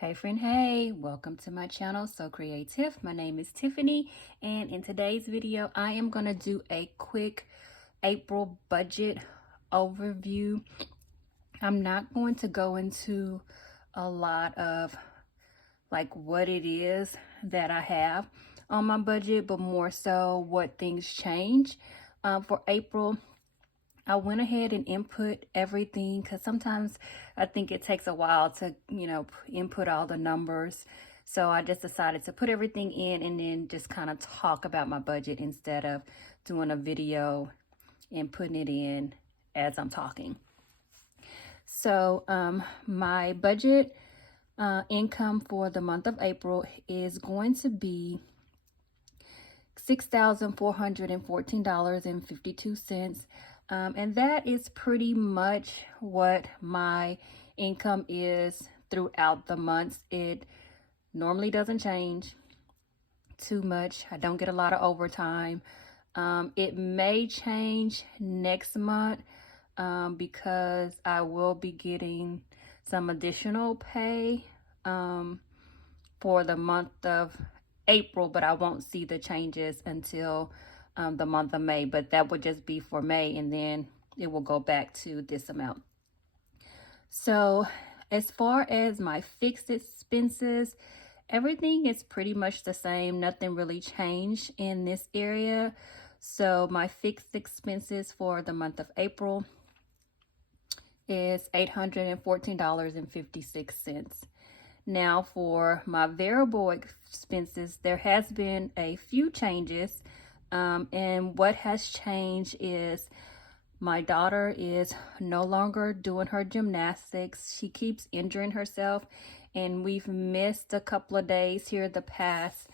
Hey friend, hey, welcome to my channel, So Creative. My name is Tiffany, and in today's video, I am going to do a quick April budget overview. I'm not going to go into a lot of like what it is that I have on my budget, but more so what things change for April. I went ahead and input everything because sometimes I think it takes a while to, input all the numbers. So I just decided to put everything in and then just kind of talk about my budget instead of doing a video and putting it in as I'm talking. So my budget income for the month of April is going to be $6,414.52. And that is pretty much what my income is throughout the months. It normally doesn't change too much. I don't get a lot of overtime. It may change next month because I will be getting some additional pay for the month of April, but I won't see the changes until the month of May. But that would just be for May, and then it will go back to this amount. So as far as my fixed expenses, everything is pretty much the same. Nothing really changed in this area. So my fixed expenses for the month of April is $814.56. Now for my variable expenses, there has been a few changes. And what has changed is my daughter is no longer doing her gymnastics. She keeps injuring herself, and we've missed a couple of days here the past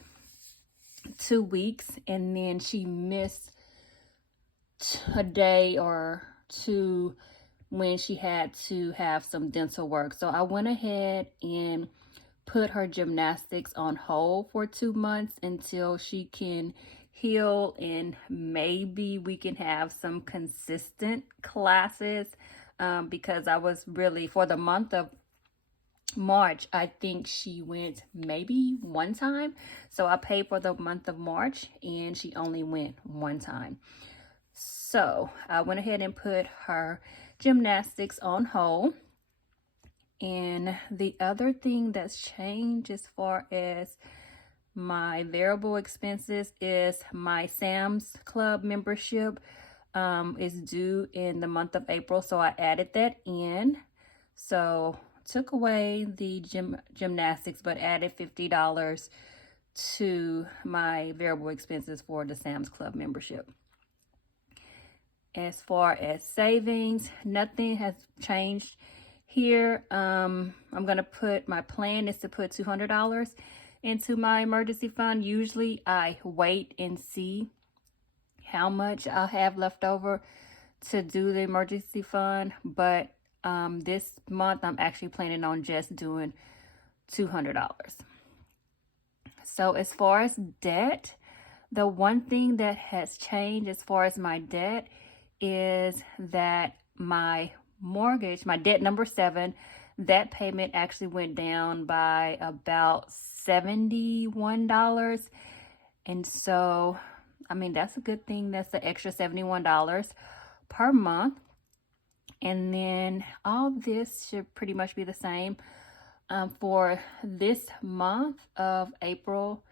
2 weeks, and then she missed a day or two when she had to have some dental work. So I went ahead and put her gymnastics on hold for 2 months until she can heal, and maybe we can have some consistent classes because I was really, for the month of March, I think she went maybe one time. So I paid for the month of March and she only went one time. So I went ahead and put her gymnastics on hold. And the other thing that's changed as far as my variable expenses is my Sam's Club membership is due in the month of April. So I added that in. So took away the gymnastics, but added $50 to my variable expenses for the Sam's Club membership. As far as savings, nothing has changed here. I'm going to put, my plan is to put $200 into my emergency fund. Usually I wait and see how much I'll have left over to do the emergency fund. But this month I'm actually planning on just doing $200. So as far as debt, the one thing that has changed as far as my debt is that my mortgage, my debt number 7, that payment actually went down by about $71. And so, I mean, that's a good thing. That's the extra $71 per month. And then all this should pretty much be the same for this month of April.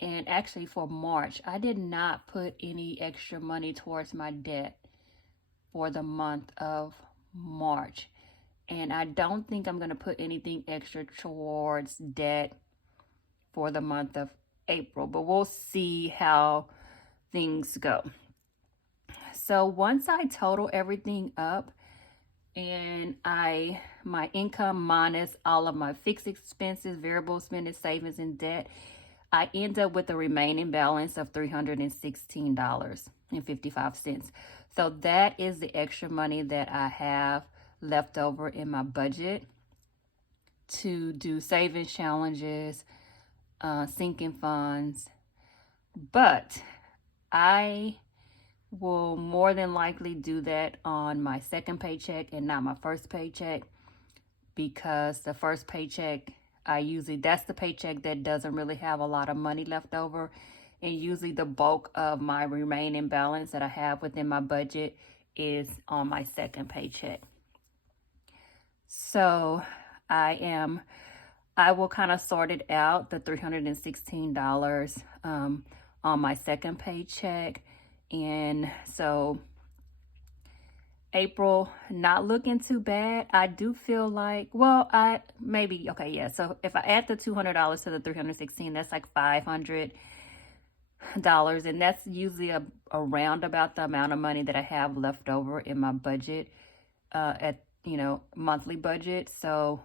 And actually for March, I did not put any extra money towards my debt for the month of March. And I don't think I'm going to put anything extra towards debt for the month of April, but we'll see how things go. So once I total everything up and my income minus all of my fixed expenses, variable spending, savings, and debt, I end up with a remaining balance of $316.55. So that is the extra money that I have left over in my budget to do savings challenges, sinking funds. But I will more than likely do that on my second paycheck and not my first paycheck, because the first paycheck that's the paycheck that doesn't really have a lot of money left over. And usually the bulk of my remaining balance that I have within my budget is on my second paycheck. So I will kind of sort it out, the $316 on my second paycheck. And so April, not looking too bad. I do feel like, well, okay, yeah. So if I add the $200 to the 316, that's like $500. And that's usually around about the amount of money that I have left over in my budget, monthly budget. So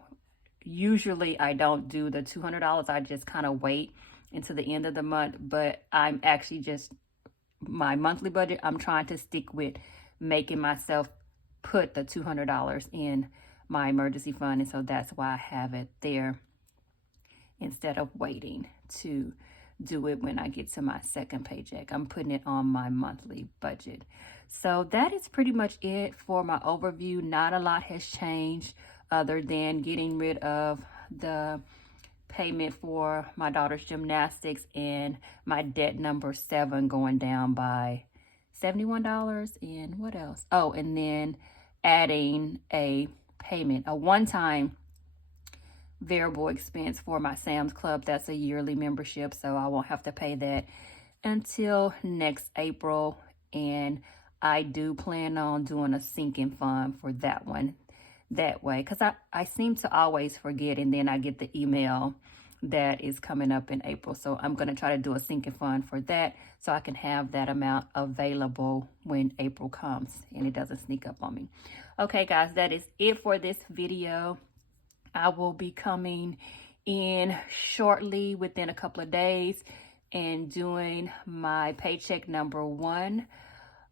usually I don't do the $200. I just kind of wait until the end of the month, but I'm actually my monthly budget, I'm trying to stick with making myself put the $200 in my emergency fund. And so that's why I have it there instead of waiting to do it when I get to my second paycheck. I'm putting it on my monthly budget. So that is pretty much it for my overview. Not a lot has changed other than getting rid of the payment for my daughter's gymnastics and my debt number 7 going down by $71. And what else? Oh, and then adding a payment, a one-time variable expense for my Sam's Club. That's a yearly membership, so I won't have to pay that until next April. And I do plan on doing a sinking fund for that one that way, because I seem to always forget, and then I get the email that is coming up in April. So I'm going to try to do a sinking fund for that so I can have that amount available when April comes and it doesn't sneak up on me. Okay, guys, that is it for this video. I will be coming in shortly within a couple of days and doing my paycheck number 1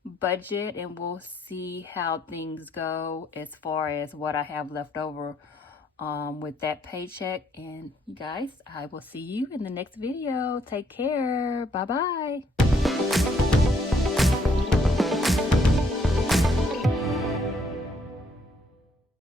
budget, and we'll see how things go as far as what I have left over with that paycheck. And you guys, I will see you in the next video. Take care. Bye-bye.